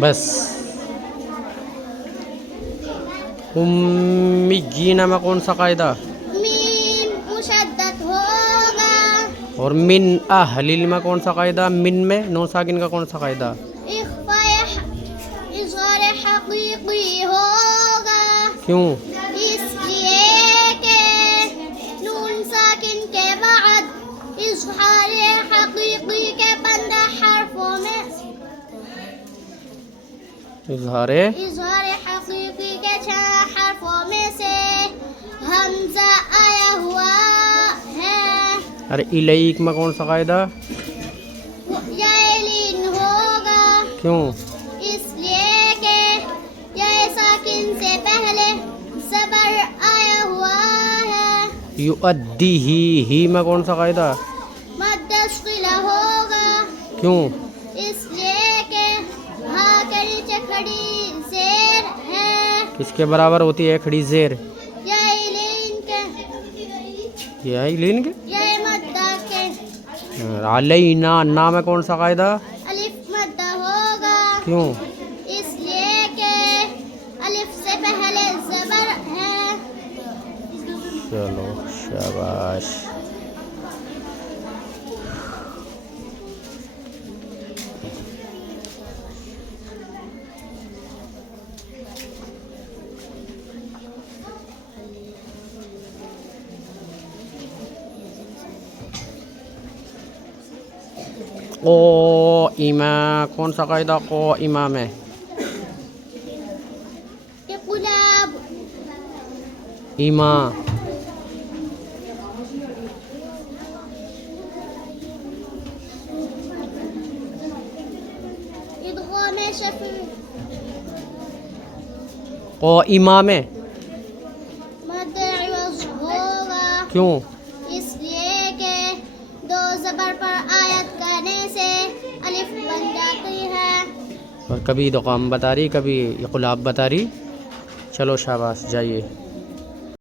بس. امیگینا میں کون سا قاعدہ؟ میم مشدد ہوگا. اور من اہل میں کون سا قاعدہ؟ من میں نون ساکن کا کون سا قاعدہ؟ اخفاء اظہار حقیقی ہوگا. کیوں؟ اس لیے کہ نون ساکن کے بعد اظہار حقیقی کے بند حرفوں میں اظہار حقیقی کے چار حرفوں میں سے حمزہ آیا ہوا ہے. ارے الیک میں کون سا قاعدہ؟ یا لین ہوگا. کیوں؟ اس لیے کہ یا ساکن سے پہلے زبر آیا ہوا ہے. یؤدی ہی میں کون سا قاعدہ؟ مد صلہ ہوگا. کیوں؟ اس لیے کہ ہاں کے نیچے کھڑی زیر ہے. کس کے برابر ہوتی ہے کھڑی زیر؟ یا لین کے یا لین کے. یا مدہ کے علینا نا میں کون سا قاعدہ؟ الف مدہ ہوگا. کیوں؟ اس لیے کہ الف سے پہلے زبر ہے. چلو شاباش. او ایما کون سا قاعدہ؟ کو ایما میں کہ گلاب ایما ادغام شفوی کو ایما میں. مد عوض ہوگا. کیوں؟ اس لیے کہ دو زبر پر آیت کرنے سے الف بن جاتی ہے. اور کبھی ادغام بتا رہی کبھی اقلاب بتا رہی. چلو شاباش جائیے.